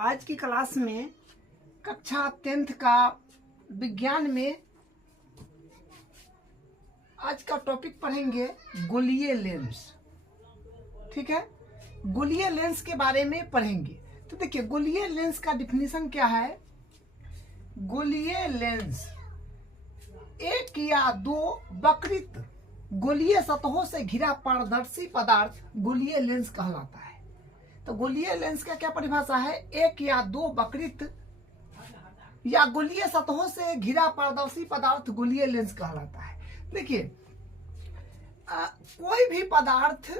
आज की क्लास में कक्षा 10th का विज्ञान में आज का टॉपिक पढ़ेंगे गोलीय लेंस। ठीक है, गोलीय लेंस के बारे में पढ़ेंगे। तो देखिए, गोलीय लेंस का डिफिनीशन क्या है। गोलीय लेंस एक या दो वक्रित गोलीय सतहों से घिरा पारदर्शी पदार्थ गोलीय लेंस कहलाता है। तो गोलीय लेंस का क्या परिभाषा है? एक या दो वक्रित या गोलीय सतहों से घिरा पारदर्शी पदार्थ गोलीय लेंस कहलाता है। देखिए, कोई भी पदार्थ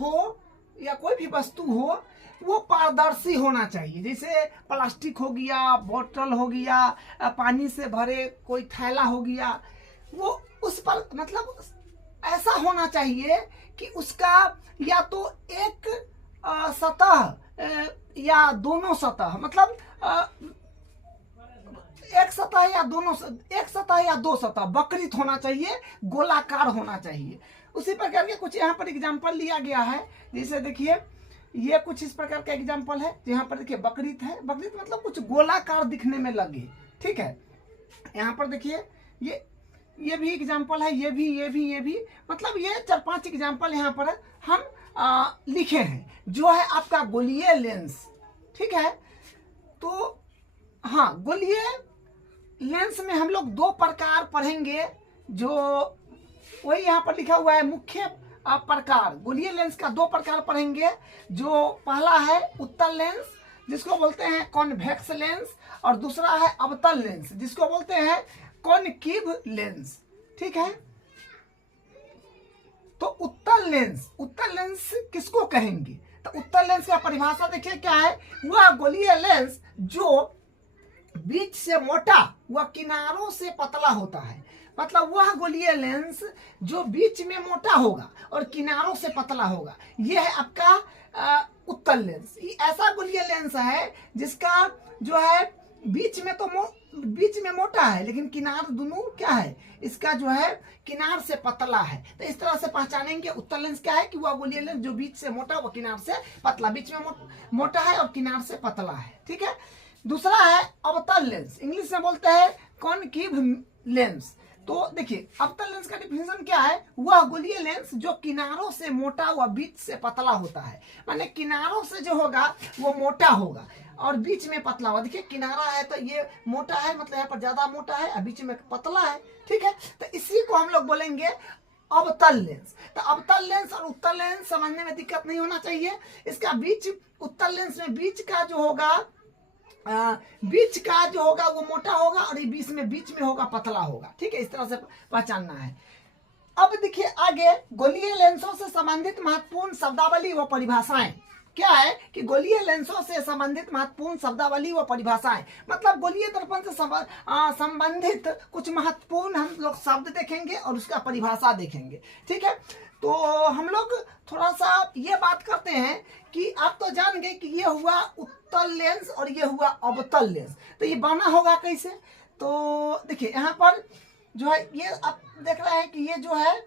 हो या कोई भी वस्तु हो, वो पारदर्शी होना चाहिए। जैसे प्लास्टिक हो गया, बोतल हो गया, पानी से भरे कोई थैला हो गया, वो उस पर मतलब ऐसा होना चाहिए कि उसका या तो एक सतह या दोनों सतह, मतलब एक सतह या दोनों, एक सतह या दो सतह वक्रित होना चाहिए, गोलाकार होना चाहिए। उसी प्रकार के कुछ यहाँ पर एग्जाम्पल लिया गया है। जैसे देखिए, ये कुछ इस प्रकार का एग्जाम्पल है। यहाँ पर देखिए वक्रित है, वक्रित मतलब कुछ गोलाकार दिखने में लगे। ठीक है, यहाँ पर देखिए ये भी एग्जाम्पल है, ये भी मतलब ये 4-5 एग्जाम्पल यहाँ पर हम लिखे हैं, जो है आपका गोलीय लेंस। ठीक है, तो हाँ, गोलीय लेंस में हम लोग दो प्रकार पढ़ेंगे, जो वही यहाँ पर लिखा हुआ है। मुख्य प्रकार गोलीय लेंस का दो प्रकार पढ़ेंगे। जो पहला है उत्तल लेंस, जिसको बोलते हैं कॉन्वेक्स लेंस, और दूसरा है अवतल लेंस, जिसको बोलते हैं कॉनकेव लेंस। ठीक है, तो उत्तल लेंस किसको कहेंगे? तो उत्तल लेंस का परिभाषा देखिए क्या है। वह गोलीय लेंस जो बीच से मोटा व किनारों से पतला होता है। मतलब वह गोलीय लेंस जो बीच में मोटा होगा और किनारों से पतला होगा, यह है आपका उत्तल लेंस। ये ऐसा गोलीय लेंस है जिसका जो है बीच में मोटा है, लेकिन किनार दोनों क्या है, इसका जो है किनार से पतला है। तो इस तरह से पहचानेंगे उत्तल लेंस क्या है कि वह गोलीय लेंस जो बीच से मोटा व किनार से पतला, बीच में मोटा है और किनार से पतला है। ठीक है, दूसरा है अवतल लेंस, इंग्लिश में बोलते हैं कॉनकेव लेंस। तो देखिए, अवतल लेंस का डिफिनेशन क्या है। वह गोलीय लेंस जो किनारों से मोटा व बीच से पतला होता है। माने किनारों से जो होगा वो मोटा होगा और बीच में पतला होगा। देखिए, किनारा है तो ये मोटा है, मतलब यहाँ पर ज्यादा मोटा है, और बीच में पतला है। ठीक है, तो इसी को हम लोग बोलेंगे अवतल लेंस। तो अवतल लेंस और उत्तल लेंस समझने में दिक्कत नहीं होना चाहिए। इसका बीच, उत्तल लेंस में बीच का जो होगा वो मोटा होगा, और ये बीच में होगा पतला होगा। ठीक है, इस तरह से पहचानना है। अब देखिए आगे, गोलीय लेंसों से संबंधित महत्वपूर्ण शब्दावली व परिभाषाएं क्या है कि गोलीय लेंसों से संबंधित महत्वपूर्ण शब्दावली व परिभाषाएं, मतलब गोलीय दर्पण से संबंधित कुछ महत्वपूर्ण हम लोग शब्द देखेंगे और उसका परिभाषा देखेंगे। ठीक है, तो हम लोग थोड़ा सा ये बात करते हैं कि आप तो जान गए कि ये हुआ उत्तल लेंस और ये हुआ अवतल लेंस। तो ये बना होगा कैसे? तो देखिए, यहाँ पर जो है ये आप देख रहे हैं कि ये जो है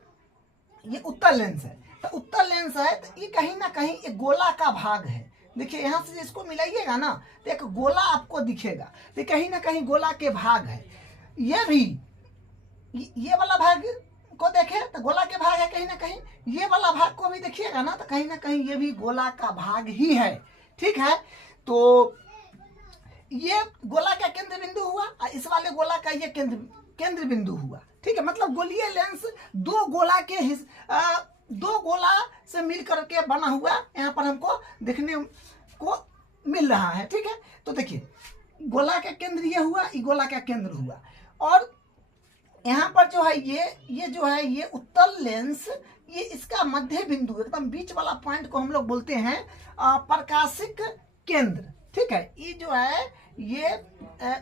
ये उत्तल लेंस है। तो उत्तल लेंस है तो ये कहीं ना कहीं एक गोला का भाग है। देखिए, यहाँ से इसको मिलाइएगा ना तो एक गोला आपको दिखेगा, तो कहीं ना कहीं गोला के भाग है। ये भी ये वाला भाग को देखे तो गोला के भाग है कहीं ना कहीं। ये वाला भाग को भी देखिएगा ना तो कहीं ना कहीं ये भी गोला का भाग ही है। ठीक है, तो ये गोला का केंद्र बिंदु हुआ और इस वाले गोला का ये केंद्र बिंदु हुआ। ठीक है, मतलब गोलीय लेंस दो गोला से मिल करके बना हुआ यहाँ पर हमको देखने को मिल रहा है। ठीक है, तो देखिए, गोला का केंद्र ये हुआ, ये गोला का केंद्र हुआ, और यहाँ पर जो है ये जो है ये उत्तल लेंस, ये इसका मध्य बिंदु एकदम बीच वाला पॉइंट को हम लोग बोलते हैं प्रकाशिक केंद्र। ठीक है, ये जो है ये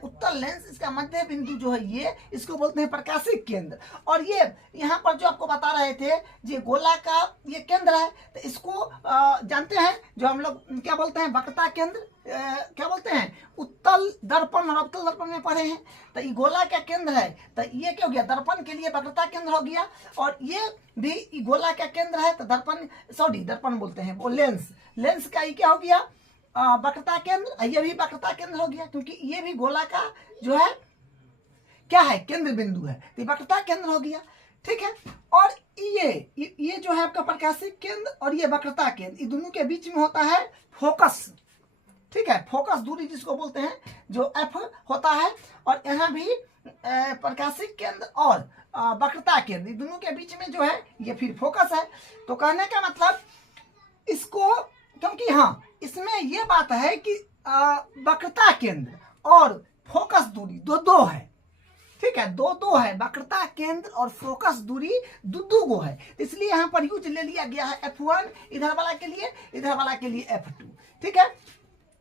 उत्तल लेंस, इसका मध्य बिंदु जो है ये, इसको बोलते हैं प्रकाशिक केंद्र। और ये यहाँ पर जो आपको बता रहे थे, ये गोला का ये केंद्र है, तो इसको जानते हैं जो हम लोग क्या बोलते हैं, वक्रता केंद्र क्या बोलते हैं, उत्तल दर्पण और अवतल दर्पण में पढ़े हैं। तो ये गोला का केंद्र है, तो ये क्या हो गया, दर्पण के लिए वक्रता केंद्र हो गया, और ये भी गोला का केंद्र है, तो दर्पण बोलते हैं वो लेंस का ये क्या हो गया, वक्रता केंद्र, ये भी वक्रता केंद्र हो गया क्योंकि ये भी गोला का जो है क्या है, केंद्र बिंदु है, तो वक्रता केंद्र हो गया। ठीक है, और ये जो है आपका प्रकाशिक केंद्र और ये वक्रता केंद्र, ये दोनों के बीच में होता है फोकस। ठीक है, फोकस दूरी जिसको बोलते हैं, जो एफ होता है, और यहाँ भी प्रकाशिक केंद्र और वक्रता केंद्र, दोनों के बीच में जो है ये फिर फोकस है। तो कहने का मतलब इसको, क्योंकि हाँ इसमें ये बात है कि वक्रता केंद्र और फोकस दूरी दो है। ठीक है, दो है, वक्रता केंद्र और फोकस दूरी दो गो है, इसलिए यहाँ पर यूज ले लिया गया है F1 इधर वाला के लिए, इधर वाला के लिए F2। ठीक है,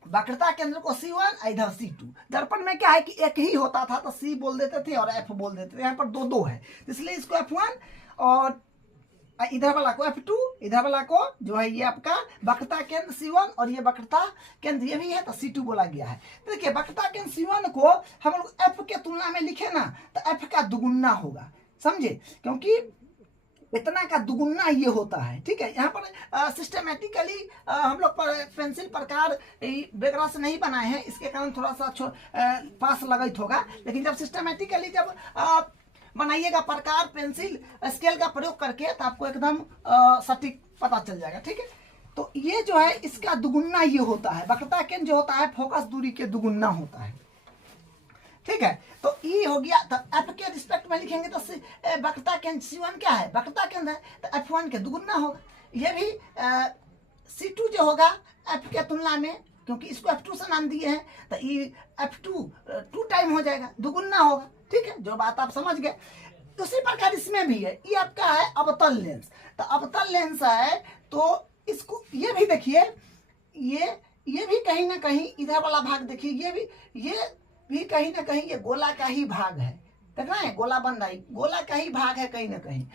वक्रता केंद्र को C1, इधर C2। दर्पण में क्या है कि एक ही होता था तो C बोल देते थे और F बोल देते थे, यहाँ पर दो है, इसलिए इसको F1 और इधर वाला को F2, इधर वाला को जो है ये आपका वक्रता केंद्र C1 और ये वक्रता केंद्र ये भी है तो C2 बोला गया है। तो देखिए वक्रता केंद्र C1 को हम लोग F के तुलना में लिखे ना तो F का दुगुना होगा, समझे, क्योंकि इतना का दुगुना ये होता है। ठीक है, यहाँ पर सिस्टमेटिकली हम लोग पर पेंसिल प्रकार वगैरह से नहीं बनाए हैं, इसके कारण थोड़ा सा पास लगाइत होगा, लेकिन जब सिस्टमेटिकली जब बनाइएगा प्रकार पेंसिल स्केल का प्रयोग करके तो आपको एकदम सटीक पता चल जाएगा। ठीक है, तो ये जो है इसका दुगुना ये होता है, वक्रता केंद्र जो होता है फोकस दूरी के दुगुना होता है। ठीक है, तो ई हो गया, तो एफ के रिस्पेक्ट में लिखेंगे तो वक्रता केंद्र C1 क्या है, वक्रता केंद्र है, तो F1 के दुगुना होगा। ये भी C2 जो होगा एफ के तुलना में, क्योंकि इसको F2 से नाम दिए हैं तो ये F2 2 टाइम हो जाएगा, दुगुना होगा। ठीक है, जो बात आप समझ गए। उसी प्रकार इसमें भी है, ये आपका है अवतल लेंस, तो अवतल लेंस है तो इसको ये भी देखिए, ये भी कहीं ना कहीं इधर वाला भाग देखिए, ये भी कहीं ना कहीं ये गोला का ही भाग है, देख रहे हैं गोला बन रहा है, गोला का ही भाग है कहीं ना कहीं।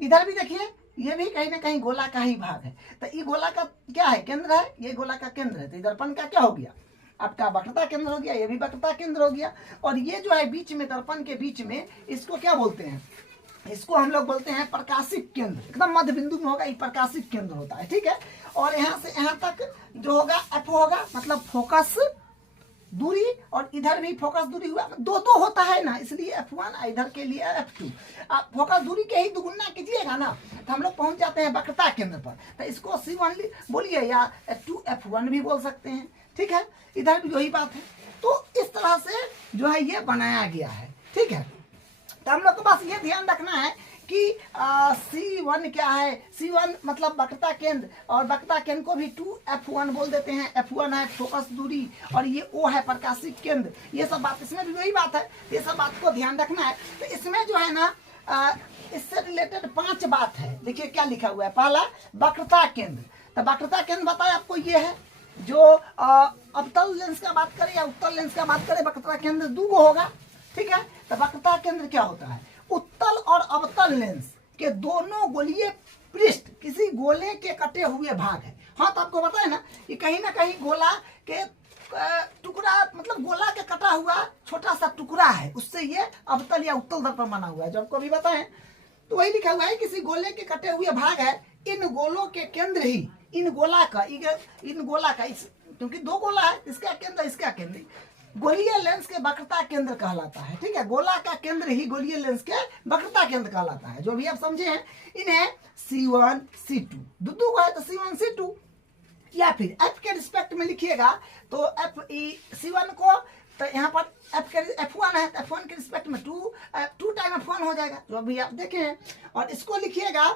इधर भी देखिए ये भी कहीं ना कहीं गोला का ही भाग है, तो ये गोला का क्या है, केंद्र है, ये गोला का केंद्र है, तो दर्पण का क्या हो गया, आपका वक्रता केंद्र हो गया, ये भी वक्रता केंद्र हो गया। और ये जो है बीच में दर्पण के बीच में, इसको क्या बोलते हैं, इसको हम लोग बोलते हैं प्रकाशिक केंद्र, एकदम मध्य बिंदु में होगा, ये प्रकाशिक केंद्र होता है। ठीक है, और यहाँ से यहाँ तक जो होगा F होगा, मतलब फोकस दूरी, और इधर भी फोकस दूरी हुआ, दो होता है ना, इसलिए F1 इधर के लिए F2। आप फोकस दूरी के ही दुगुना कीजिएगा ना तो हम लोग पहुंच जाते हैं वक्रता केंद्र पर, तो इसको C1 बोलिए या 2F1 भी बोल सकते हैं। ठीक है, इधर भी वही बात है, तो इस तरह से जो है ये बनाया गया है। ठीक है, तो हम लोग को बस ये ध्यान रखना है कि C1 क्या है, C1 मतलब वक्रता केंद्र, और वक्रता केंद्र को भी 2F1 बोल देते हैं, F1 है फोकस दूरी और ये O है प्रकाशिक केंद्र, ये सब बात इसमें भी वही बात है, ये सब बात को ध्यान रखना है। तो इसमें जो है ना इससे रिलेटेड 5 बात है, देखिए क्या लिखा हुआ है। पहला वक्रता केंद्र, तो वक्रता केंद्र बताया आपको ये है, जो अवतल लेंस का बात करें या उत्तल लेंस का बात करें, वक्रता केंद्र दो होगा। ठीक है, तो वक्रता केंद्र क्या होता है, उत्तल और अवतल लेंस के दोनों गोलीय पृष्ठ किसी गोले के कटे हुए भाग है। हाँ, तो आपको पता है ना कि कहीं ना कहीं गोला के टुकड़ा, मतलब गोला के कटा हुआ छोटा सा टुकड़ा है, उससे ये अवतल या उत्तल दर्पण बना हुआ है, जो आपको अभी बताएं। तो वही लिखा हुआ है किसी गोले के कटे हुए भाग है, इन गोलों के केंद्र ही इन गोला का क्योंकि दो गोला है, इसका केंद्र इसका केंद्र, गोलीय लेंस के वक्रता केंद्र कहलाता है। ठीक है, गोला का केंद्र ही गोलीय लेंस के वक्रता केंद्र कहलाता है, जो भी आप समझे हैं। इन्हें C1 C2 दो को है तो C1 C2, या फिर F के रिस्पेक्ट में लिखिएगा तो C1 को, तो यहाँ पर F1 है, F1 के रिस्पेक्ट में 2 टाइम F1 हो जाएगा, जो अभी आप देखे हैं। और इसको लिखिएगा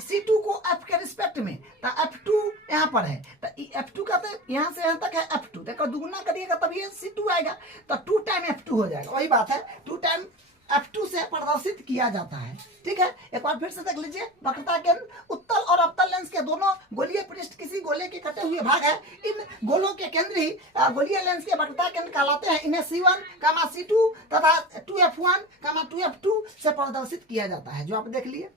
C2 को F के रिस्पेक्ट में, तो F2 यहाँ पर है, तो F2 का तो यहाँ से यहाँ तक है F2, देखो दुगुना करिएगा तभी C2 आएगा, तो 2 टाइम F2 हो जाएगा। वही बात है, 2 टाइम F2 से प्रदर्शित किया जाता है। ठीक है, एक बार फिर से देख लीजिए, वक्रता केंद्र उत्तल और अवतल लेंस के दोनों गोलीय पृष्ठ किसी गोले के कटे हुए भाग है, इन गोलों के केंद्र ही गोलीय लेंस के वक्रता केंद्र कहलाते हैं। इन्हें C1, C2 तथा 2F1, 2F2 से प्रदर्शित किया जाता है, जो आप देख लिए।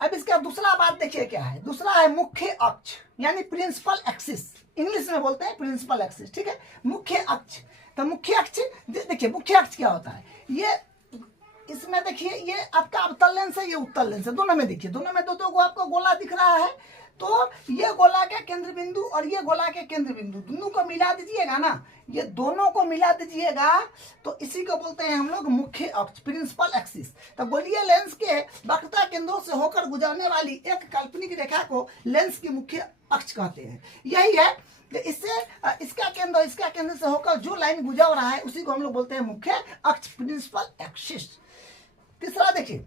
अब इसका दूसरा बात देखिए क्या है, दूसरा है मुख्य अक्ष, यानी प्रिंसिपल एक्सिस, इंग्लिश में बोलते हैं प्रिंसिपल एक्सिस। ठीक है, मुख्य अक्ष, तो मुख्य अक्ष देखिए, मुख्य अक्ष क्या होता है, ये इसमें देखिए ये आपका अवतल लेंस है, ये उत्तल लेंस है, दोनों में देखिए, दोनों में दो को आपको गोला दिख रहा है, तो ये गोला के केंद्र बिंदु और ये गोला के केंद्र बिंदु दोनों को मिला दीजिएगा ना, ये दोनों को मिला दीजिएगा तो इसी को बोलते हैं हम लोग मुख्य अक्ष, प्रिंसिपल एक्सिस। तो गोलीय लेंस के वक्रता केंद्रों से होकर गुजरने वाली एक काल्पनिक रेखा को लेंस की मुख्य अक्ष कहते हैं। यही है कि इससे इसका केंद्र से होकर जो लाइन गुजर रहा है उसी को हम लोग बोलते हैं मुख्य अक्ष, प्रिंसिपल एक्सिस। तीसरा देखिए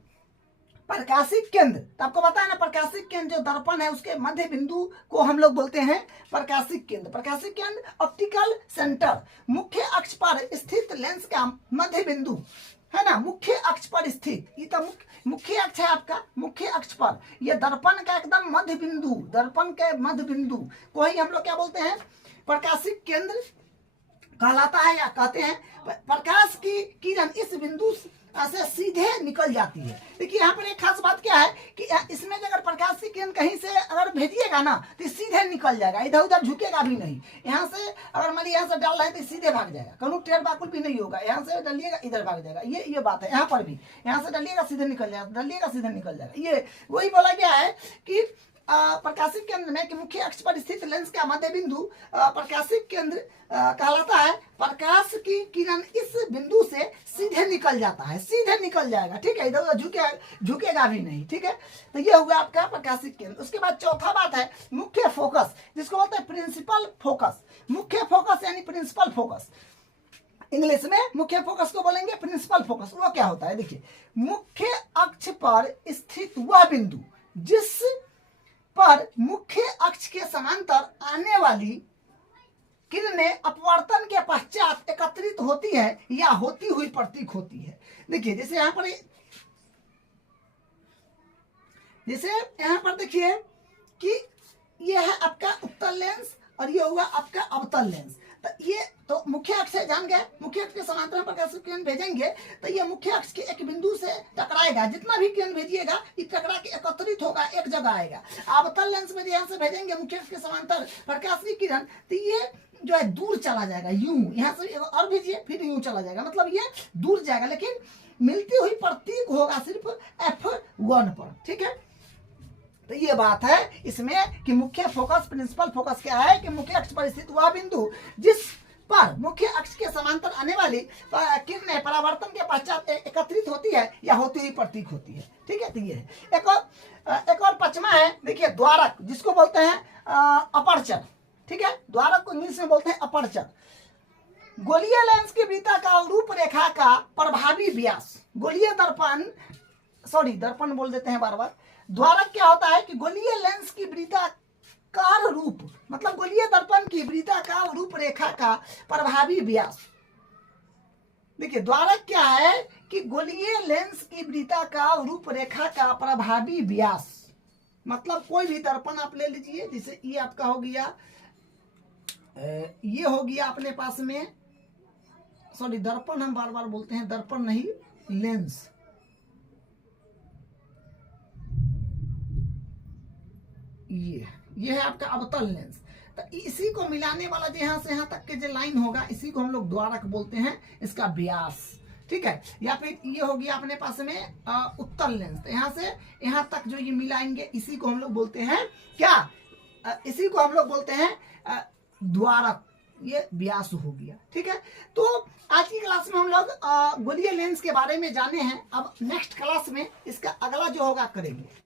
प्रकाशिक केंद्र। तो आपको पता है ना प्रकाशिक केंद्र जो दर्पण है उसके मध्य बिंदु को हम लोग बोलते हैं प्रकाशिक केंद्र। प्रकाशिक केंद्र ऑप्टिकल सेंटर, मुख्य अक्ष पर स्थित लेंस का मध्य बिंदु है ना, मुख्य अक्ष पर स्थित। ये तो मुख्य अक्ष है आपका, मुख्य अक्ष पर ये दर्पण का एकदम मध्य बिंदु, दर्पण के मध्य बिंदु को ही हम लोग क्या बोलते हैं, प्रकाशिक केंद्र कहलाता है या कहते हैं। प्रकाश की किरण इस बिंदु से सीधे निकल जाती है। देखिए यहाँ पर एक खास बात क्या है कि इसमें अगर प्रकाश की किरण कहीं से अगर भेजिएगा ना तो सीधे निकल जाएगा, इधर उधर झुकेगा भी नहीं। यहाँ से अगर मान लीजिए यहाँ से डाल रहे हैं तो सीधे भाग जाएगा, कहीं टेढ़ बाकुल भी नहीं होगा। यहाँ से डालिएगा इधर भाग जाएगा, ये बात है। यहाँ पर भी यहाँ से डालिएगा सीधे निकल जाएगा, डालिएगा सीधे निकल जाएगा। ये वही बोला गया है कि प्रकाशिक केंद्र में कि मुख्य अक्ष पर स्थित लेंस का मध्य बिंदु प्रकाशिक केंद्र कहलाता है। प्रकाश की किरण इस बिंदु से सीधे निकल जाता है, सीधे निकल जाएगा, ठीक है, इधर उधर झुकेगा भी नहीं, ठीक है। तो ये हुआ आपका प्रकाशिक केंद्र। उसके बाद चौथा बात है मुख्य फोकस, जिसको बोलते हैं प्रिंसिपल फोकस। मुख्य फोकस यानी प्रिंसिपल फोकस, इंग्लिश में मुख्य फोकस को बोलेंगे प्रिंसिपल फोकस। वो क्या होता है, देखिए मुख्य अक्ष पर स्थित वह बिंदु जिस पर मुख्य अक्ष के समांतर आने वाली किरणें अपवर्तन के पश्चात एकत्रित होती है या होती हुई प्रतीक होती है। देखिए जैसे यहाँ पर देखिए कि ये है आपका उत्तल लेंस और ये हुआ आपका अवतल लेंस। तो ये तो मुख्य अक्ष है, जान गए, मुख्य अक्ष के समांतर प्रकाशिक किरण भेजेंगे तो ये मुख्य अक्ष के एक बिंदु से टकराएगा। जितना भी किरण भेजिएगा ये टकरा के एकत्रित होगा, एक जगह आएगा। अवतल लेंस में यहाँ से भेजेंगे मुख्य अक्ष के समांतर प्रकाशिक किरण तो ये जो है दूर चला जाएगा, यूं यहाँ से और भेजिए फिर यूं चला जाएगा, मतलब ये दूर जाएगा, लेकिन मिलती हुई प्रतीक होगा सिर्फ F1 पर, ठीक है। तो ये बात है इसमें कि मुख्य फोकस, प्रिंसिपल फोकस क्या है कि मुख्य अक्ष पर स्थित वह बिंदु जिस पर मुख्य अक्ष के समांतर आने वाली किरणें परावर्तन के पश्चात एकत्रित होती है या होती हुई प्रतीक होती है, ठीक है। तो ये है एक और पांचवा है, देखिए द्वारक, जिसको बोलते हैं अपर्चर, ठीक है। द्वारक को इंग्लिश में बोलते हैं अपर्चर। गोलीय लेंस की वृत्ताकार रूपरेखा का प्रभावी व्यास, गोलीय दर्पण बोल देते हैं बार बार। द्वारक क्या होता है कि गोलीय लेंस की वृत्ताकार रूप, मतलब गोलीय दर्पण की वृत्ताकार रूपरेखा का प्रभावी व्यास। देखिए द्वारक क्या है कि गोलीय लेंस की वृत्ताकार रूपरेखा का प्रभावी व्यास, मतलब कोई भी दर्पण आप ले लीजिए, जैसे ये आपका हो गया, ये हो गया अपने पास में, दर्पण हम बार बार बोलते हैं, दर्पण नहीं लेंस। ये है आपका अवतल लेंस। तो इसी को मिलाने वाला जो यहाँ से यहाँ तक के जो लाइन होगा इसी को हम लोग द्वारक बोलते हैं, इसका व्यास, ठीक है। या फिर ये हो गया अपने पास में उत्तल लेंस। तो यहाँ से यहाँ तक जो ये मिलाएंगे इसी को हम लोग बोलते हैं क्या, इसी को हम लोग बोलते हैं द्वारक, ये व्यास हो गया, ठीक है। तो आज की क्लास में हम लोग गोलीय लेंस के बारे में जाने हैं। अब नेक्स्ट क्लास में इसका अगला जो होगा करेंगे।